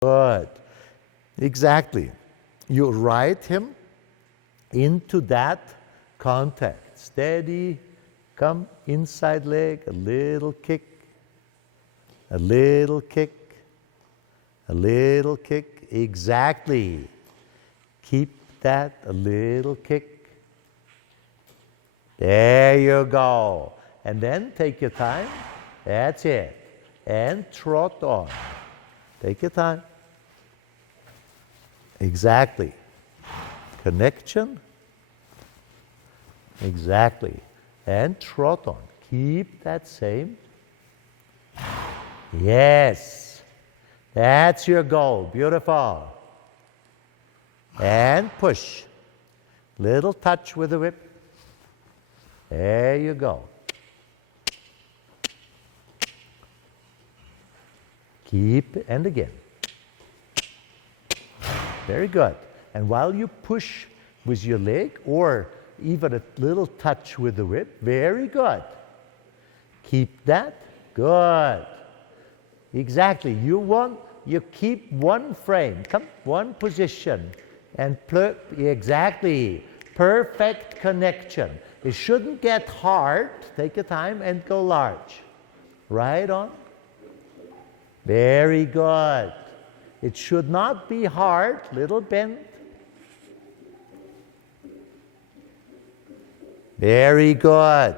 Good. Exactly. You ride him into that contact. Steady. Come, inside leg, a little kick, a little kick, a little kick. Exactly. Keep that, a little kick. There you go. And then take your time. That's it. And trot on. Take your time. Exactly. Connection. Exactly. And trot on. Keep that same. Yes. That's your goal. Beautiful. And push. Little touch with the whip. There you go. Keep, and again. Very good. And while you push with your leg, or even a little touch with the whip, very good. Keep that. Good. Exactly. You keep one frame, come, one position, and exactly. Perfect connection. It shouldn't get hard. Take your time and go large. Right on. Very good. It should not be hard. Little bend. Very good.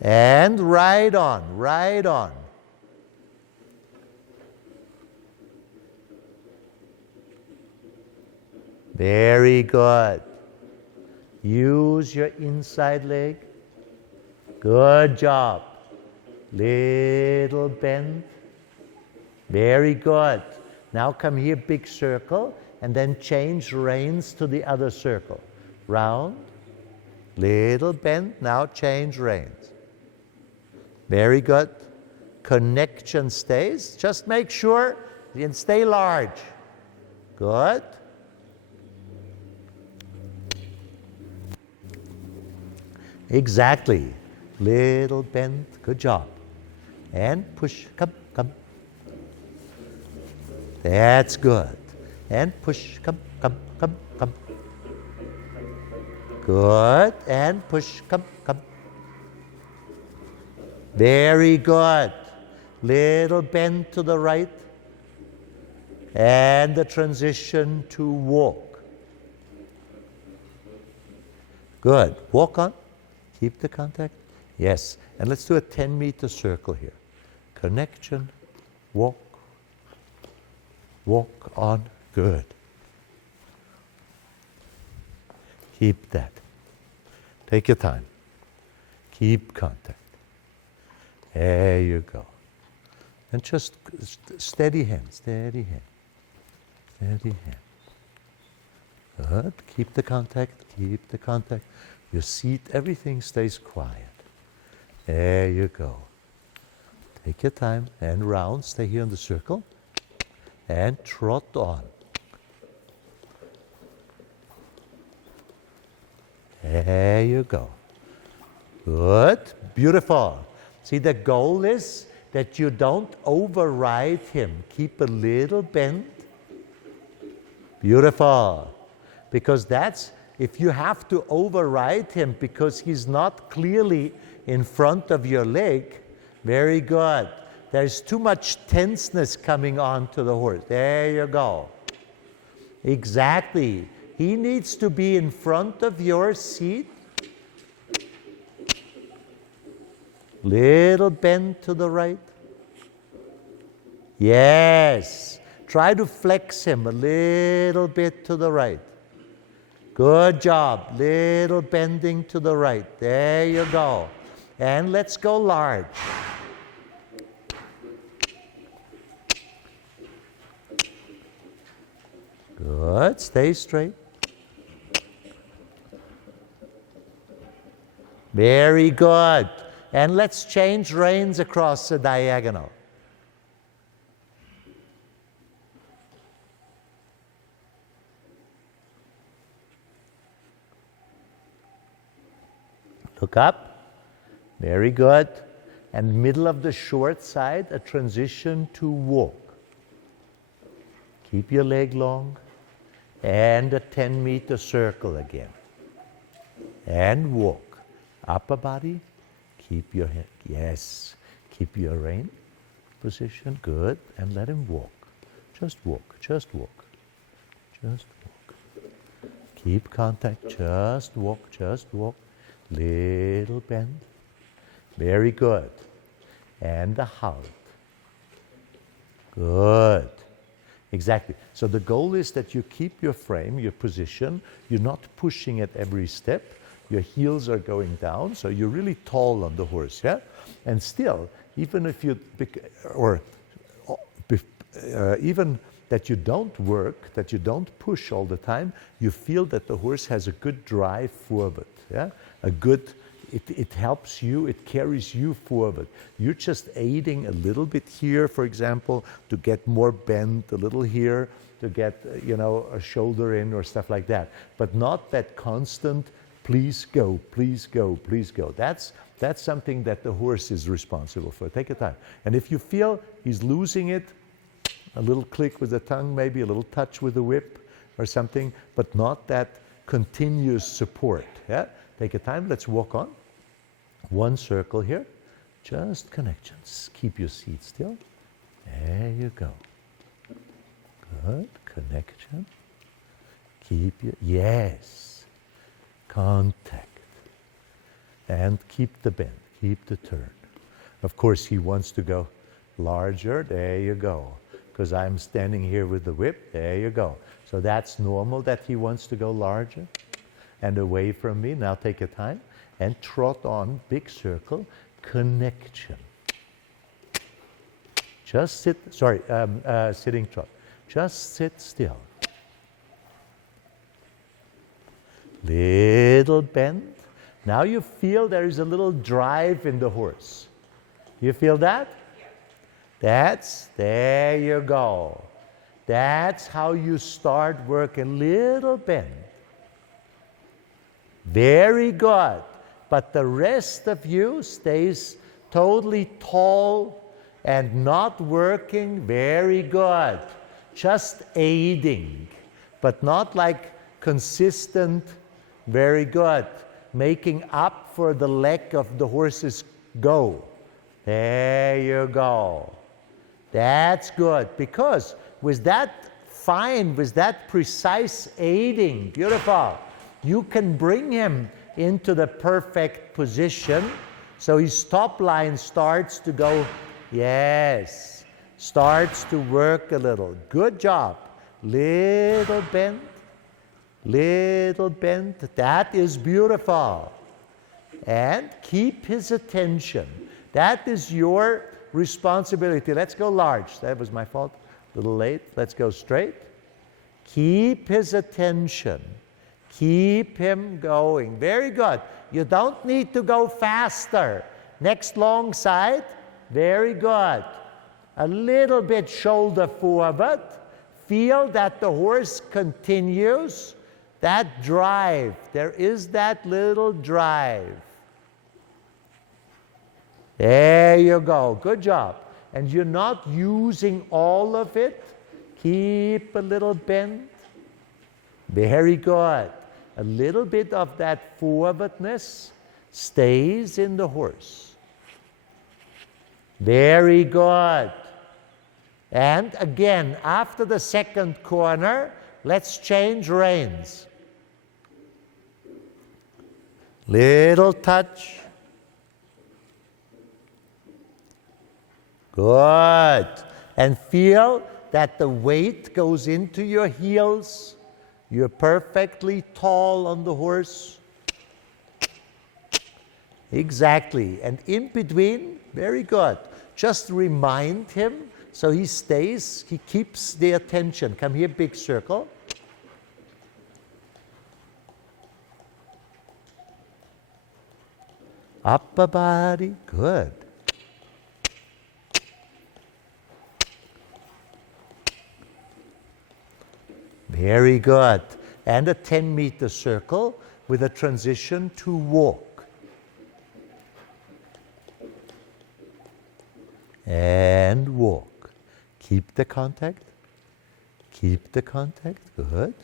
And right on, right on. Very good. Use your inside leg. Good job. Little bend. Very good. Now come here, big circle, and then change reins to the other circle. Round, little bend, now change reins. Very good. Connection stays. Just make sure you can stay large. Good. Exactly. Little bend. Good job. And push. Come, come. That's good. And push. Come, come, come, come. Good. And push. Come, come. Very good. Little bend to the right. And the transition to walk. Good. Walk on. Keep the contact. Yes. And let's do a 10-meter circle here. Connection. Walk. Walk on. Good. Keep that. Take your time. Keep contact. There you go. And just steady hand, steady hand, steady hand. Good. Keep the contact, keep the contact. Your seat, everything stays quiet. There you go. Take your time and round. Stay here in the circle. And trot on. There you go. Good. Beautiful. See, the goal is that you don't override him. Keep a little bend. Beautiful. Because that's, if you have to override him because he's not clearly in front of your leg, very good. There's too much tenseness coming on to the horse. There you go. Exactly. He needs to be in front of your seat. Little bend to the right. Yes. Try to flex him a little bit to the right. Good job. Little bending to the right. There you go. And let's go large. Good. Stay straight. Very good. And let's change reins across the diagonal. Look up. Very good. And middle of the short side, a transition to walk. Keep your leg long. And a 10-meter circle again. And walk. Upper body, keep your head, yes. Keep your rein position, good. And let him walk. Just walk, just walk. Just walk. Keep contact, just walk, just walk. Little bend. Very good. And the halt. Good. Exactly. So the goal is that you keep your frame, your position. You're not pushing at every step. Your heels are going down, so you're really tall on the horse, yeah? And still, even if you, even that you don't work, that you don't push all the time, you feel that the horse has a good drive forward, yeah? A good, it helps you, it carries you forward. You're just aiding a little bit here, for example, to get more bend, a little here, to get, a shoulder in or stuff like that. But not that constant, please go, please go, please go. That's something that the horse is responsible for. Take your time. And if you feel he's losing it, a little click with the tongue, maybe a little touch with the whip or something, but not that continuous support. Yeah? Take your time. Let's walk on. One circle here. Just connections. Keep your seat still. There you go. Good. Connection. Keep your, yes. Contact. And keep the bend. Keep the turn. Of course, he wants to go larger. There you go. Because I'm standing here with the whip. There you go. So that's normal that he wants to go larger and away from me. Now take your time and trot on, big circle, connection. Just sit, sitting trot. Just sit still. Little bend. Now you feel there is a little drive in the horse. You feel that? There you go. That's how you start working. Little bend. Very good. But the rest of you stays totally tall and not working. Very good. Just aiding, but not like consistent. Very good. Making up for the leg of the horse's go. There you go. That's good. Because with that fine, with that precise aiding, beautiful, you can bring him into the perfect position. So his top line starts to go, yes, starts to work a little. Good job. Little bend. Little bend. That is beautiful. And keep his attention. That is your responsibility. Let's go large. That was my fault. A little late. Let's go straight. Keep his attention. Keep him going. Very good. You don't need to go faster. Next long side. Very good. A little bit shoulder forward. Feel that the horse continues. That drive. There is that little drive. There you go. Good job. And you're not using all of it. Keep a little bend. Very good. A little bit of that forwardness stays in the horse. Very good. And again, after the second corner, let's change reins. Little touch. Good. And feel that the weight goes into your heels. You're perfectly tall on the horse. Exactly. And in between, very good. Just remind him so he stays, he keeps the attention. Come here, big circle. Upper body, good. Very good. And a 10-meter circle with a transition to walk. Keep the contact. Keep the contact. Good.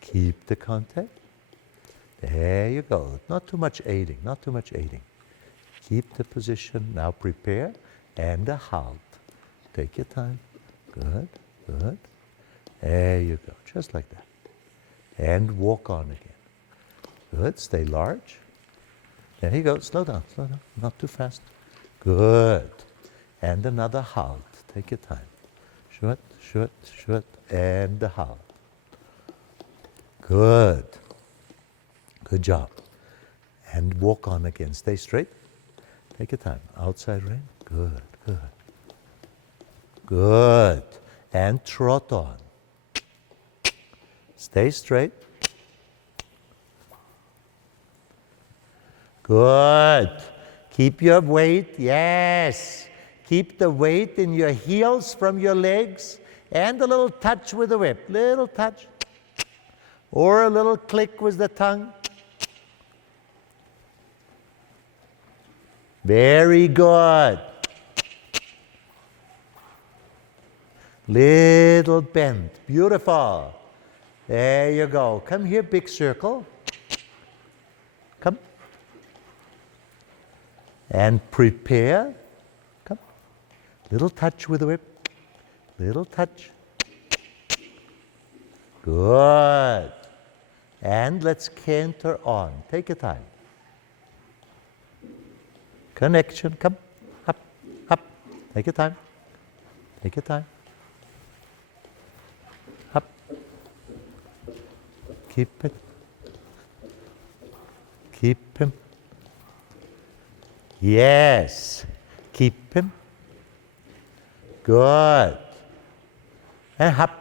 Keep the contact. There you go. Not too much aiding. Not too much aiding. Keep the position. Now prepare. And a halt. Take your time. Good. Good. There you go. Just like that. And walk on again. Good. Stay large. There you go. Slow down. Slow down. Not too fast. Good. And another halt. Take your time. Short, short, short. And a halt. Good. Good job. And walk on again. Stay straight. Take your time. Outside rein. Good, good. Good. And trot on. Stay straight. Good. Keep your weight. Yes. Keep the weight in your heels from your legs. And a little touch with the whip. Little touch. Or a little click with the tongue. Very good. Little bend. Beautiful. There you go. Come here, big circle. Come. And prepare. Come. Little touch with the whip. Little touch. Good. And let's canter on. Take your time. Connection. Come. Up. Up. Take your time. Take your time. Up. Keep it. Keep him. Yes. Keep him. Good. And hop.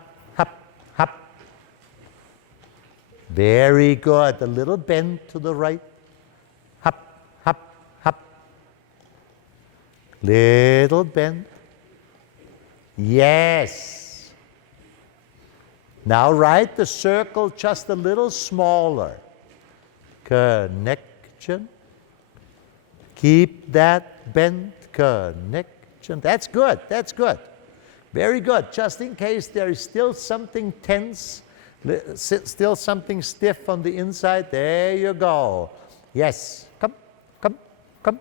Very good. A little bend to the right. Hop, hop, hop. Little bend. Yes. Now write the circle just a little smaller. Connection. Keep that bend. Connection. That's good. That's good. Very good. Just in case there is still something tense, still something stiff on the inside, there you go. Yes. Come, come, come.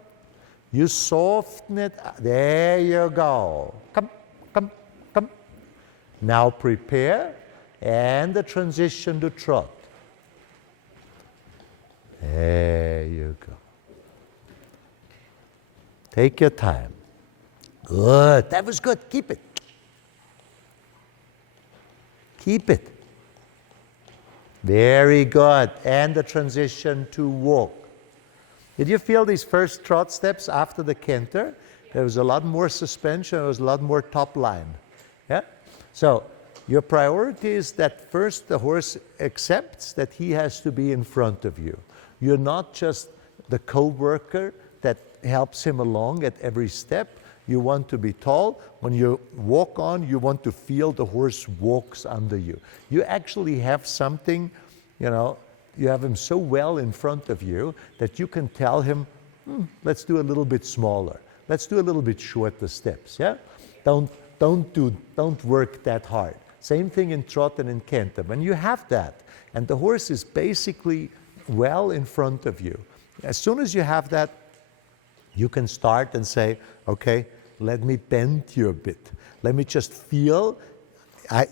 You soften it. There you go. Come, come, come. Now prepare and the transition to trot. There you go. Take your time. Good. That was good. Keep it. Keep it. Very good. And the transition to walk. Did you feel these first trot steps after the canter? There was a lot more suspension. There was a lot more top line. Yeah? So your priority is that first the horse accepts that he has to be in front of you. You're not just the co-worker that helps him along at every step. You want to be tall. When you walk on, you want to feel the horse walks under you. You actually have something, you know, you have him so well in front of you that you can tell him, let's do a little bit smaller. Let's do a little bit shorter steps, yeah? Don't work that hard. Same thing in trot and in canter. When you have that, and the horse is basically well in front of you, as soon as you have that, you can start and say, okay, let me bend you a bit. Let me just feel,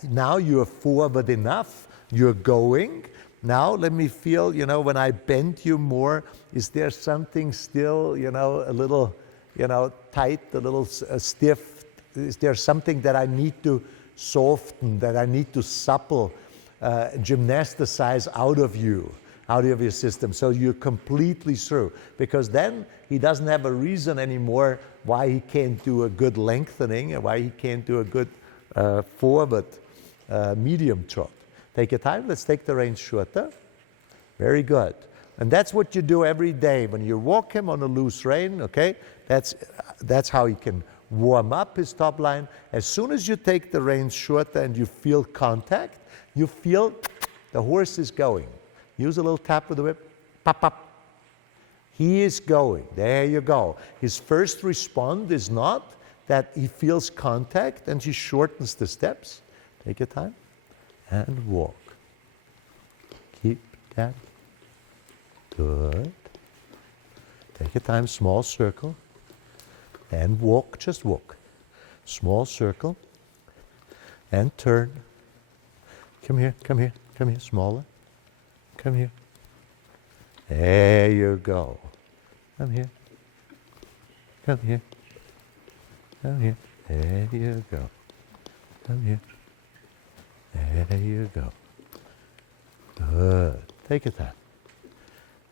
now you're forward enough, you're going. Now let me feel, you know, when I bend you more, is there something still, you know, a little, you know, tight, a little stiff? Is there something that I need to soften, that I need to supple, gymnasticize out of you? Out of your system, so you're completely through. Because then he doesn't have a reason anymore why he can't do a good lengthening and why he can't do a good forward medium trot. Take your time. Let's take the reins shorter. Very good. And that's what you do every day. When you walk him on a loose rein, okay, that's how he can warm up his top line. As soon as you take the reins shorter and you feel contact, you feel the horse is going. Use a little tap with the whip. Pop, pop. He is going. There you go. His first response is not that he feels contact and he shortens the steps. Take your time and walk. Keep that. Good. Take your time, small circle, and walk, just walk. Small circle, and turn. Come here, come here, come here, smaller. Come here. There you go. Come here. Come here. Come here. There you go. Come here. There you go. Good. Take your time.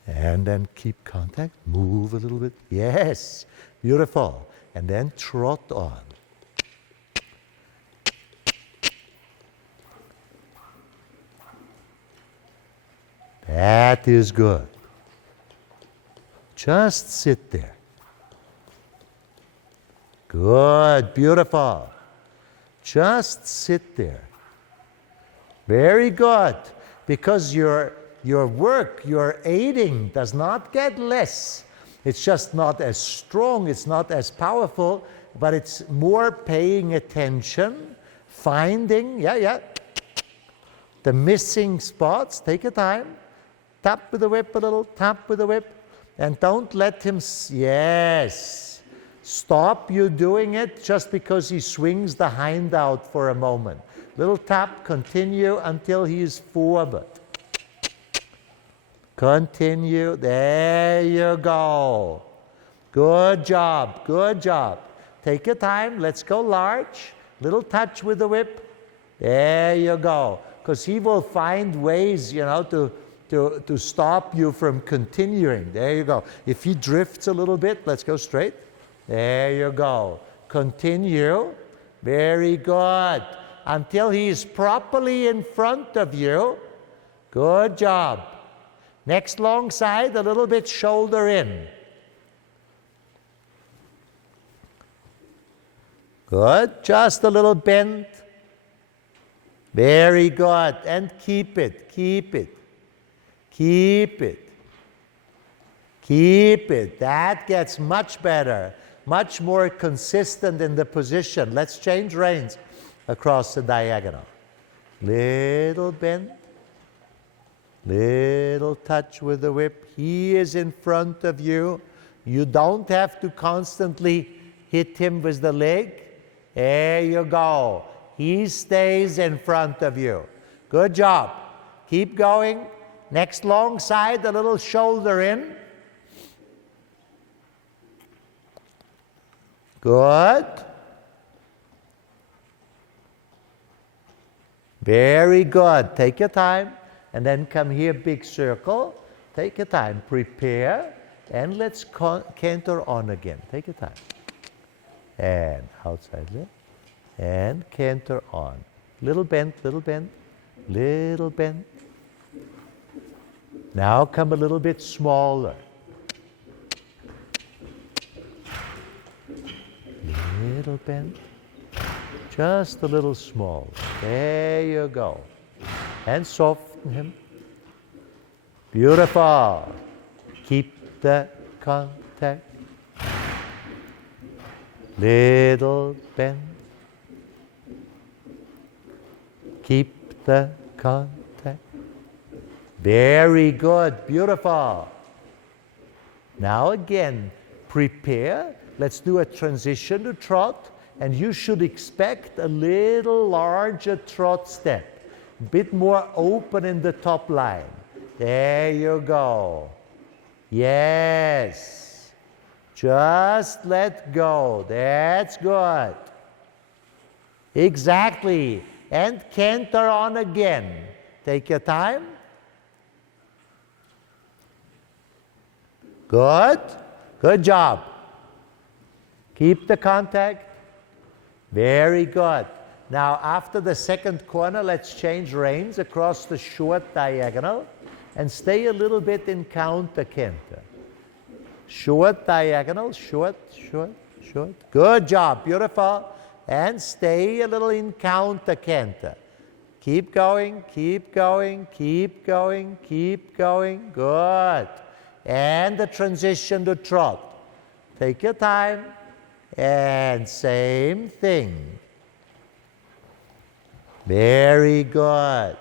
And then keep contact. Move a little bit. Yes. Beautiful. And then trot on. That is good. Just sit there. Good. Beautiful. Just sit there. Very good. Because your work, your aiding does not get less. It's just not as strong, it's not as powerful, but it's more paying attention, finding, the missing spots. Take your time. Tap with the whip a little, tap with the whip. And don't let him, stop you doing it just because he swings the hind out for a moment. Little tap, continue until he is forward. Continue. There you go. Good job. Good job. Take your time. Let's go large. Little touch with the whip. There you go. Because he will find ways, to stop you from continuing. There you go. If he drifts a little bit, let's go straight. There you go. Continue. Very good. Until he is properly in front of you. Good job. Next long side, a little bit shoulder in. Good. Just a little bend. Very good. And keep it, keep it. Keep it. Keep it. That gets much better, much more consistent in the position. Let's change reins across the diagonal. Little bend. Little touch with the whip. He is in front of you. You don't have to constantly hit him with the leg. There you go. He stays in front of you. Good job. Keep going. Next long side, a little shoulder in. Good. Very good. Take your time. And then come here, big circle. Take your time. Prepare. And let's canter on again. Take your time. And outside there. And canter on. Little bend, little bend, little bend. Now come a little bit smaller. Little bend. Just a little smaller. There you go. And soften him. Beautiful. Keep the contact. Little bend. Keep the contact. Very good. Beautiful. Now again, prepare. Let's do a transition to trot. And you should expect a little larger trot step. A bit more open in the top line. There you go. Yes. Just let go. That's good. Exactly. And canter on again. Take your time. Good. Good job. Keep the contact. Very good. Now, after the second corner, let's change reins across the short diagonal and stay a little bit in counter canter. Short diagonal, short, short, short. Good job. Beautiful. And stay a little in counter canter. Keep going, keep going, keep going, keep going. Good. And the transition to trot. Take your time. And same thing. Very good.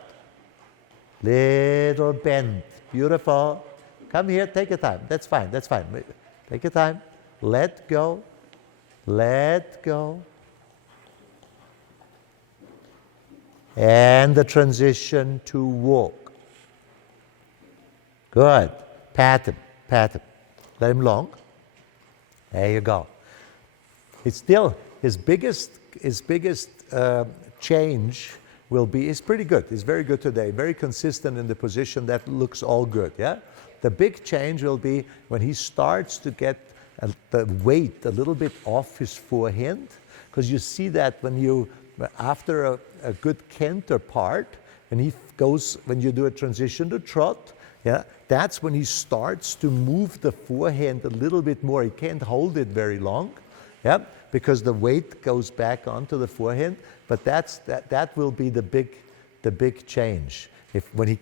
Little bend. Beautiful. Come here, take your time. That's fine, that's fine. Take your time. Let go. Let go. And the transition to walk. Good. Pat him, pat him. Let him long. There you go. It's still his biggest change will be, he's pretty good. He's very good today. Very consistent in the position. That looks all good, yeah? The big change will be when he starts to get the weight a little bit off his forehand, because you see that when you, after a good canter part, when you do a transition to trot, yeah, that's when he starts to move the forehand a little bit more. He can't hold it very long, yeah, because the weight goes back onto the forehand. But that will be the big change. When he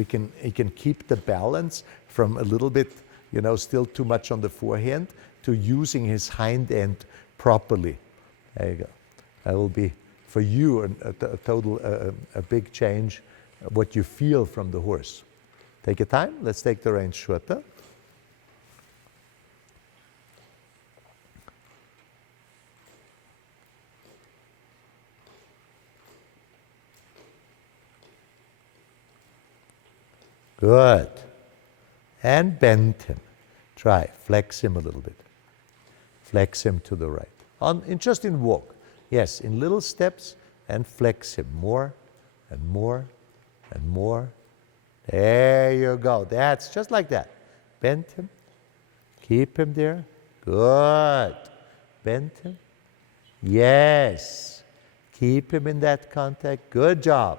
can keep the balance from a little bit, still too much on the forehand, to using his hind end properly. There you go. That will be for you a total a big change. What you feel from the horse. Take your time. Let's take the reins shorter. Good. And bend him. Try. Flex him a little bit. Flex him to the right. Just in walk. Yes, in little steps, and flex him more and more and more. There you go. That's just like that. Bend him. Keep him there. Good. Bend him. Yes. Keep him in that contact. Good job.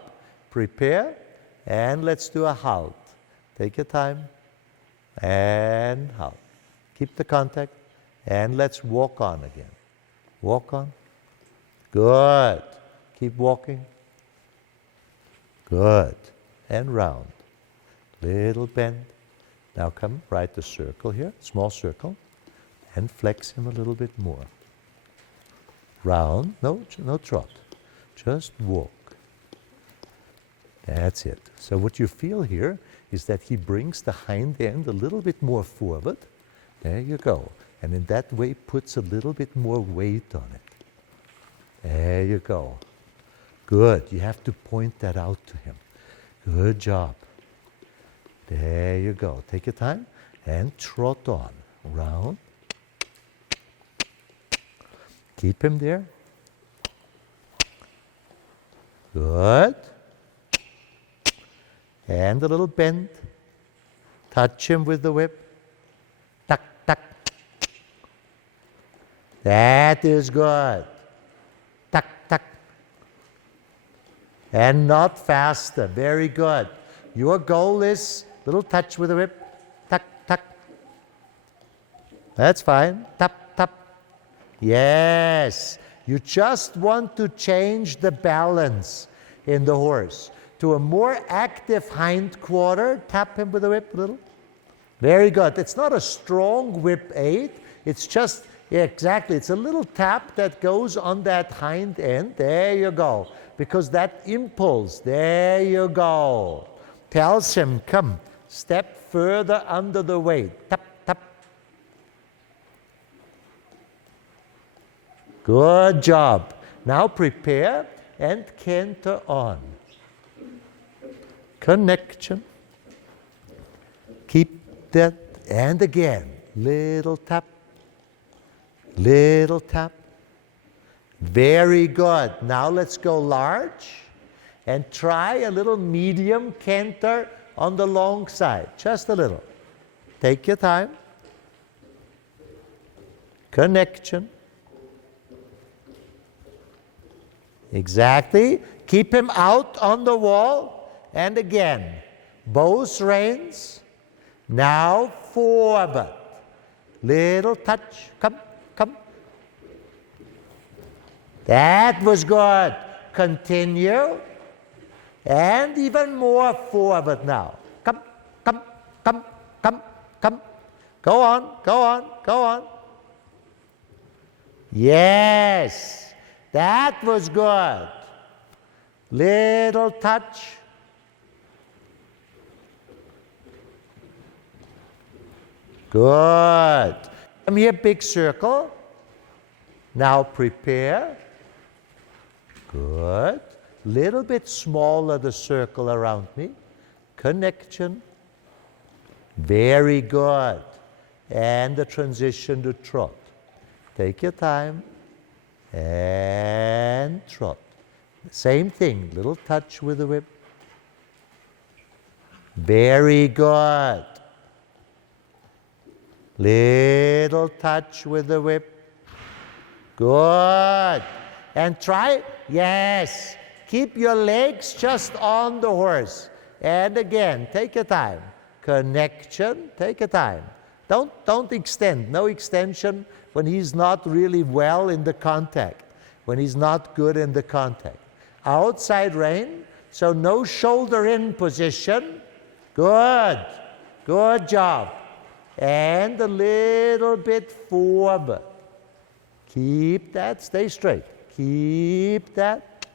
Prepare. And let's do a halt. Take your time. And halt. Keep the contact. And let's walk on again. Walk on. Good. Keep walking. Good. And round. Little bend. Now come right the circle here. Small circle. And flex him a little bit more. Round. No trot. Just walk. That's it. So what you feel here is that he brings the hind end a little bit more forward. There you go. And in that way puts a little bit more weight on it. There you go. Good. You have to point that out to him. Good job. There you go. Take your time and trot on. Round. Keep him there. Good. And a little bend. Touch him with the whip. Tuck, tuck. That is good. Tuck, tuck. And not faster. Very good. Your goal is little touch with the whip. Tuck, tuck. That's fine. Tap, tap. Yes. You just want to change the balance in the horse to a more active hind quarter. Tap him with the whip a little. Very good. It's not a strong whip aid. It's just, yeah, exactly. It's a little tap that goes on that hind end. There you go. Because that impulse, there you go, tells him, come, step further under the weight. Tap, tap. Good job. Now prepare and canter on. Connection. Keep that. And again, little tap. Little tap. Very good. Now let's go large and try a little medium canter on the long side. Just a little. Take your time. Connection. Exactly. Keep him out on the wall. And again, both reins. Now forward. Little touch. Come, come. That was good. Continue. And even more forward now. Come, come, come, come, come. Go on, go on, go on. Yes, that was good. Little touch. Good. Come here, big circle. Now prepare. Good. Little bit smaller the circle around me. Connection. Very good. And the transition to trot. Take your time. And trot. Same thing. Little touch with the whip. Very good. Little touch with the whip. Good. And try, yes. Keep your legs just on the horse. And again, take your time. Connection, take your time. Don't extend. No extension when he's not really well in the contact. When he's not good in the contact. Outside rein, so no shoulder in position. Good. Good job. And a little bit forward. Keep that, stay straight. Keep that.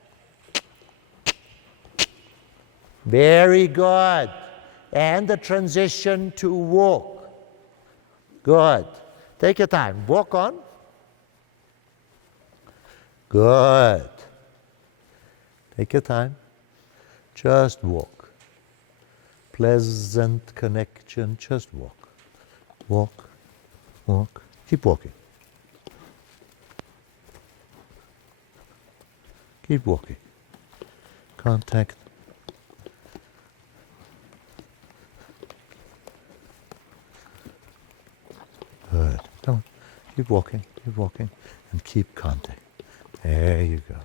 Very good. And the transition to walk. Good. Take your time. Walk on. Good. Take your time. Just walk. Pleasant connection. Just walk. Walk. Walk. Keep walking. Keep walking. Contact. Good. Come on. Keep walking. Keep walking. And keep contact. There you go.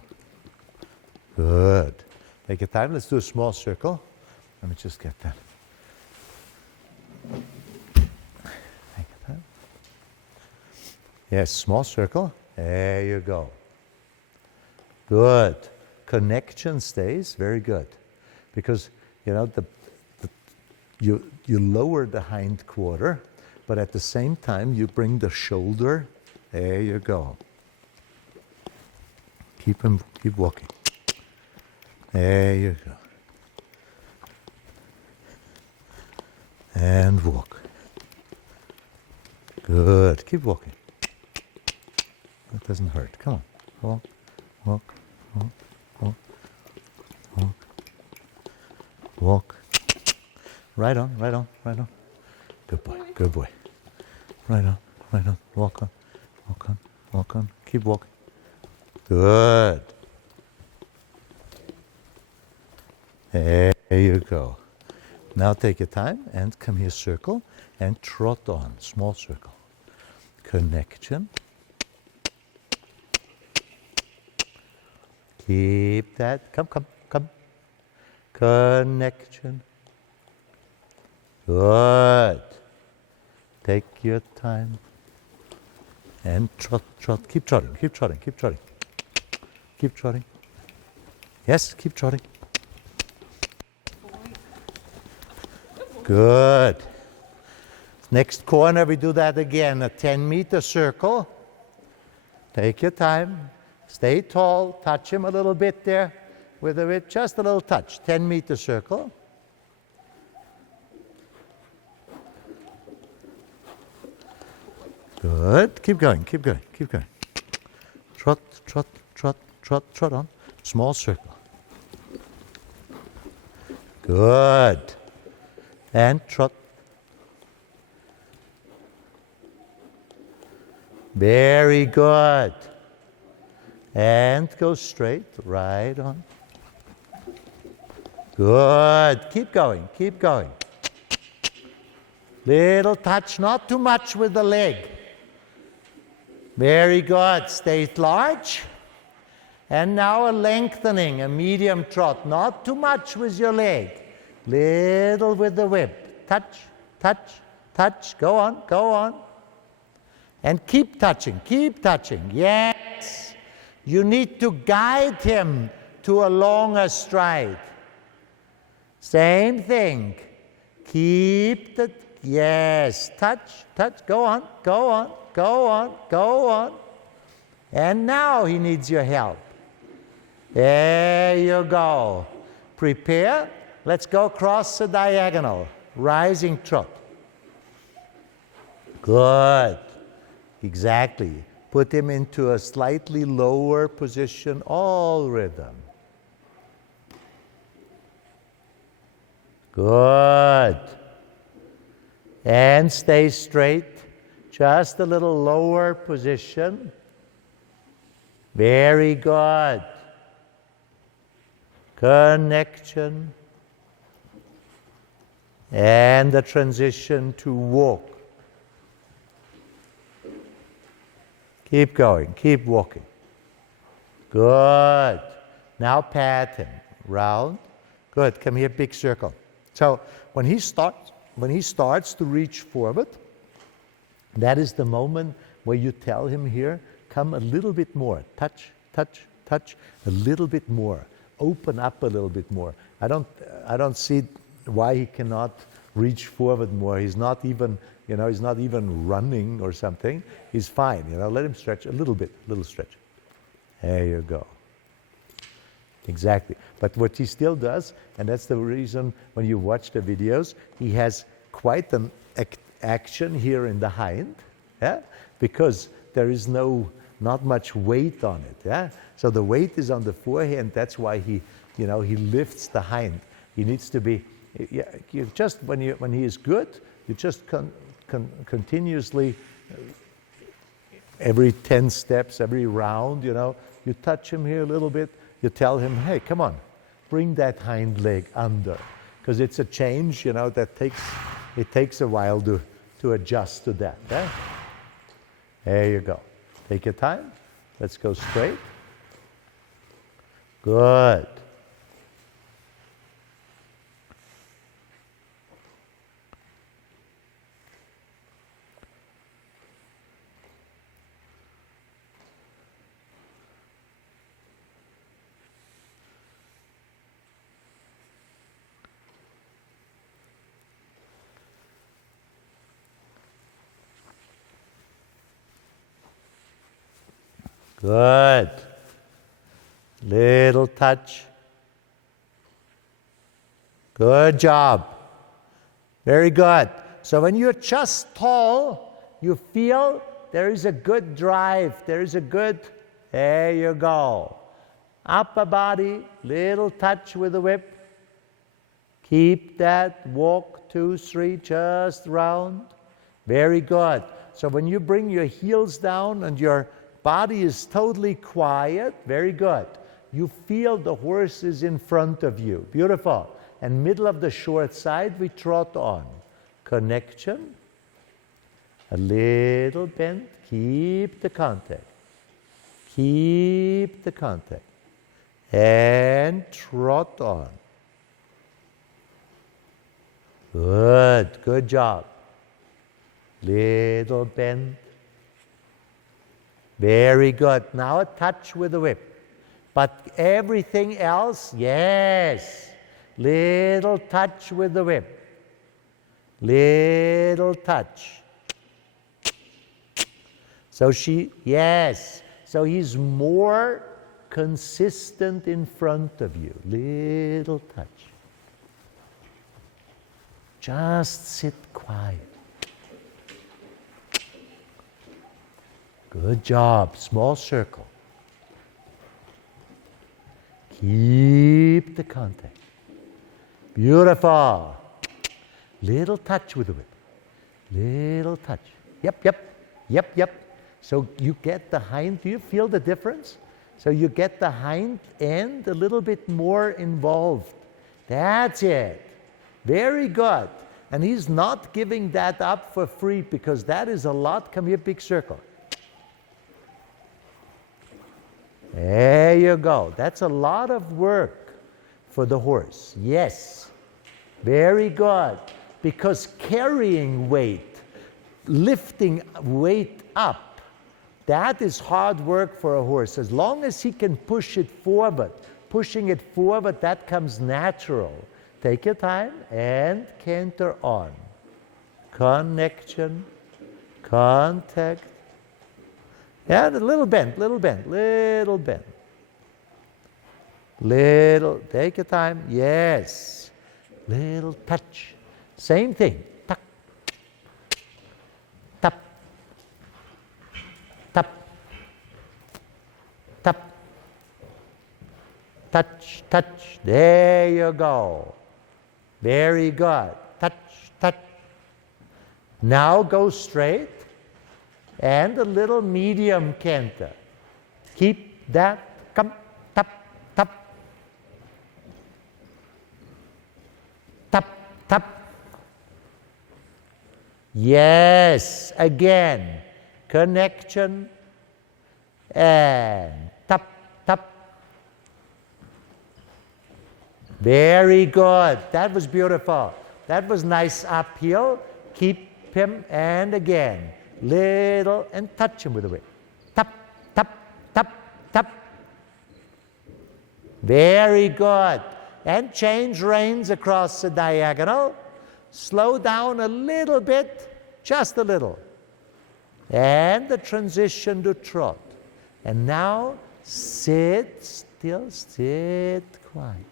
Good. Take your time. Let's do a small circle. Let me just get that. Take your time. Yes, small circle. There you go. Good. Connection stays. Very good. Because, you know, you lower the hind quarter, but at the same time you bring the shoulder. There you go. Keep walking. There you go. And walk. Good. Keep walking. That doesn't hurt. Come on. Walk, walk, walk, walk, walk. Walk. Right on, right on, right on. Good boy, good boy. Right on, right on. Walk on, walk on, walk on. Keep walking. Good. There you go. Now take your time and come here, circle, and trot on, small circle. Connection. Keep that. Come, come, come. Connection. Good. Take your time. And trot, trot. Keep trotting, keep trotting, keep trotting. Keep trotting. Yes, keep trotting. Good. Next corner, we do that again. A 10-meter circle. Take your time. Stay tall. Touch him a little bit there with a whip. Just a little touch. 10-meter circle. Good. Keep going, keep going, keep going. Trot, trot, trot, trot, trot on. Small circle. Good. And trot. Very good. And go straight, right on. Good. Keep going, keep going. Little touch, not too much with the leg. Very good. Stay large. And now a lengthening, a medium trot. Not too much with your leg. Little with the whip. Touch, touch, touch. Go on, go on. And keep touching, keep touching. Yes. You need to guide him to a longer stride. Same thing. Keep the, yes. Touch, touch. Go on, go on, go on, go on. And now he needs your help. There you go. Prepare. Let's go across the diagonal. Rising trot. Good. Exactly. Put him into a slightly lower position, all rhythm. Good. And stay straight. Just a little lower position. Very good. Connection. And the transition to walk. Keep going, keep walking. Good. Now pat him. Round. Good. Come here, big circle. So when he starts to reach forward, that is the moment where you tell him here, come a little bit more. Touch, touch, touch, a little bit more. Open up a little bit more. I don't see why he cannot reach forward more. He's not even, he's not even running or something. He's fine, let him stretch a little bit, little stretch. There you go. Exactly. But what he still does, and that's the reason when you watch the videos, he has quite an action here in the hind, yeah? Because there is not much weight on it, yeah? So the weight is on the forehand, that's why he lifts the hind. He needs to be, you just, when he is good, you just continuously, every 10 steps, every round, you touch him here a little bit, you tell him, hey, come on, bring that hind leg under. Because it's a change, that takes a while to adjust to that. Eh? There you go. Take your time. Let's go straight. Good. Good. Little touch. Good job. Very good. So when you're just tall, you feel there is a good drive. There you go. Upper body, little touch with the whip. Keep that. Walk 2, 3, just round. Very good. So when you bring your heels down and your body is totally quiet, very good. You feel the horse is in front of you. Beautiful. And middle of the short side, we trot on. Connection. A little bend. Keep the contact. Keep the contact. And trot on. Good. Good job. Little bend. Very good. Now a touch with the whip. But everything else, yes. Little touch with the whip. Little touch. So yes. So he's more consistent in front of you. Little touch. Just sit quiet. Good job. Small circle. Keep the contact. Beautiful. Little touch with the whip. Little touch. Yep. So you get the hind. Do you feel the difference? So you get the hind end a little bit more involved. That's it. Very good. And he's not giving that up for free because that is a lot. Come here, big circle. There you go. That's a lot of work for the horse. Yes. Very good. Because carrying weight, lifting weight up, that is hard work for a horse. As long as he can push it forward, pushing it forward, that comes natural. Take your time and canter on. Connection, contact, Yeah, a little bend, little bend, little bend. Little, take your time, yes. Little touch. Same thing. Tuck, tap, tap, tap, touch, touch. There you go. Very good. Touch, touch. Now go straight and a little medium canter. Keep that. Come, tap, tap, tap, tap. Yes, again. Connection and tap, tap. Very good. That was beautiful. That was nice uphill. Keep him and again. Little and touch him with the weight. Tap, tap, tap, tap. Very good. And change reins across the diagonal. Slow down a little bit, just a little. And the transition to trot. And now sit still, sit quiet.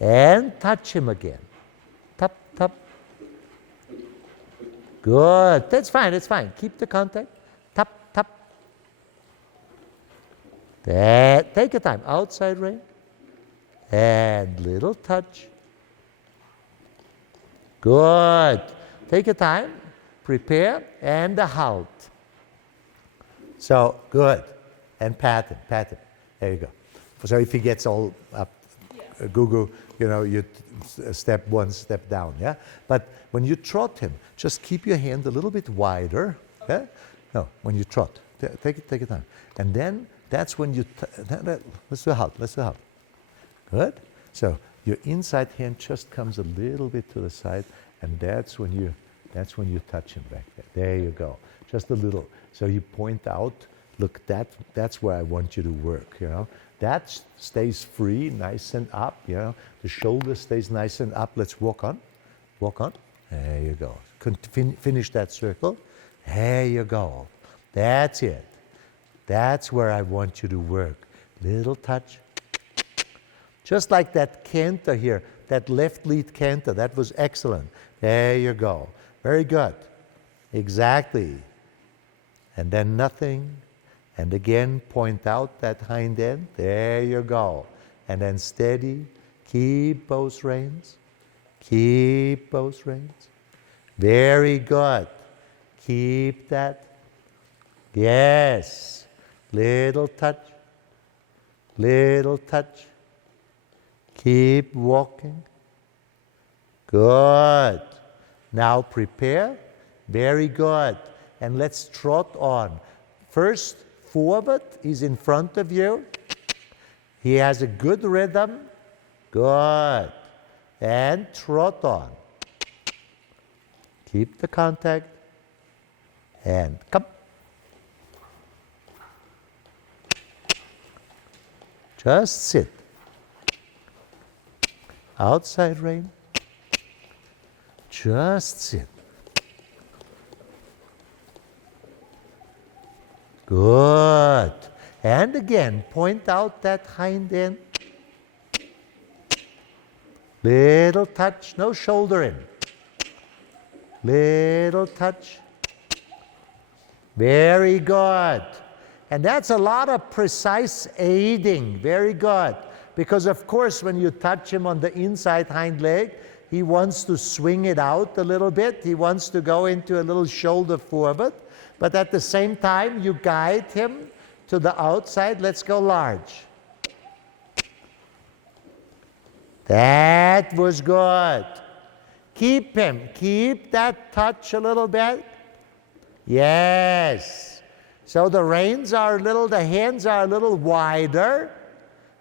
And touch him again. Tap, tap. Good. That's fine, that's fine. Keep the contact. Tap, tap. That. Take your time. Outside rein. And little touch. Good. Take your time. Prepare. And a halt. So, good. And pat him, pat him. There you go. So if he gets all up, goo-goo, you step one, step down, yeah? But when you trot him, just keep your hand a little bit wider, yeah? No, when you trot, take your time. And then that's when you, let's do a halt, let's do a halt. Good? So your inside hand just comes a little bit to the side, and that's when you touch him back there. There you go, just a little. So you point out, look, that's where I want you to work, That stays free, nice and up, The shoulder stays nice and up. Let's walk on. Walk on. There you go. Finish that circle. There you go. That's it. That's where I want you to work. Little touch. Just like that canter here, that left lead canter, that was excellent. There you go. Very good. Exactly. And then nothing. And again, point out that hind end. There you go. And then steady. Keep both reins. Keep both reins. Very good. Keep that. Yes. Little touch. Little touch. Keep walking. Good. Now prepare. Very good. And let's trot on. First, forward is in front of you. He has a good rhythm. Good. And trot on. Keep the contact. And come. Just sit. Outside rein. Just sit. Good. And again, point out that hind end. Little touch, no shoulder in. Little touch. Very good. And that's a lot of precise aiding. Very good. Because of course, when you touch him on the inside hind leg, he wants to swing it out a little bit. He wants to go into a little shoulder forward. But at the same time, you guide him to the outside. Let's go large. That was good. Keep him. Keep that touch a little bit. Yes. So the reins are the hands are a little wider.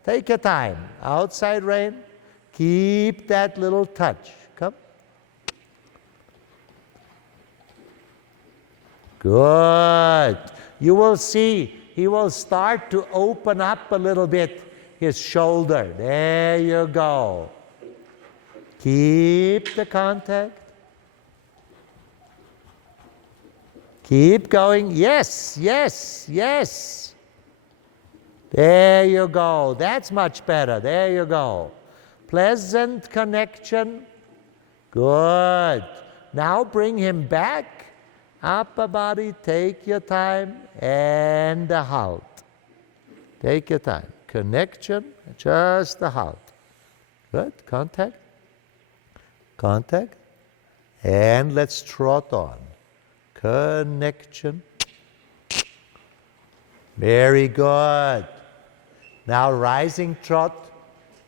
Take your time. Outside rein. Keep that little touch. Come. Good. You will see he will start to open up a little bit his shoulder. There you go. Keep the contact. Keep going. Yes, yes, yes. There you go. That's much better. There you go. Pleasant connection. Good. Now bring him back. Upper body, take your time, and a halt. Take your time. Connection, just a halt. Good. Contact. Contact. And let's trot on. Connection. Very good. Now rising trot.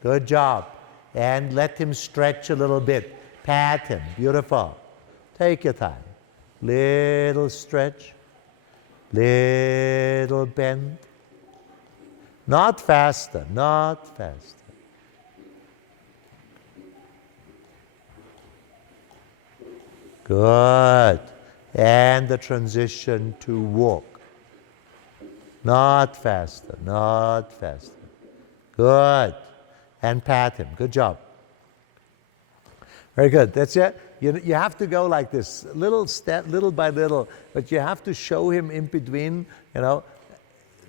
Good job. And let him stretch a little bit. Pat him. Beautiful. Take your time. Little stretch. Little bend. Not faster. Not faster. Good. And the transition to walk. Not faster, not faster. Good. And pat him. Good job. Very good. That's it. You have to go like this, little step, little by little, but you have to show him in between,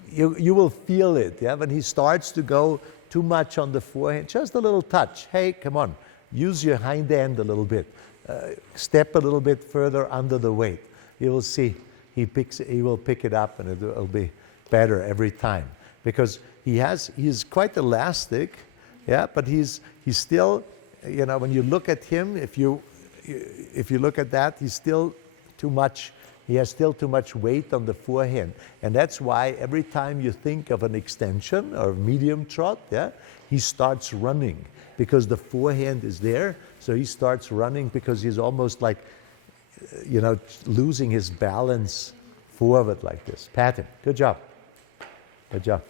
you will feel it, yeah? When he starts to go too much on the forehand, just a little touch. Hey, come on, use your hind end a little bit. Step a little bit further under the weight. You will see he will pick it up, and it will be better every time, because he's quite elastic, yeah, but he's still, when you look at him, if you look at that, he's still too much. He has still too much weight on the forehand, and that's why every time you think of an extension or medium trot, yeah, he starts running because the forehand is there. So he starts running because he's almost like, losing his balance forward like this. Pat him. Good job. Good job.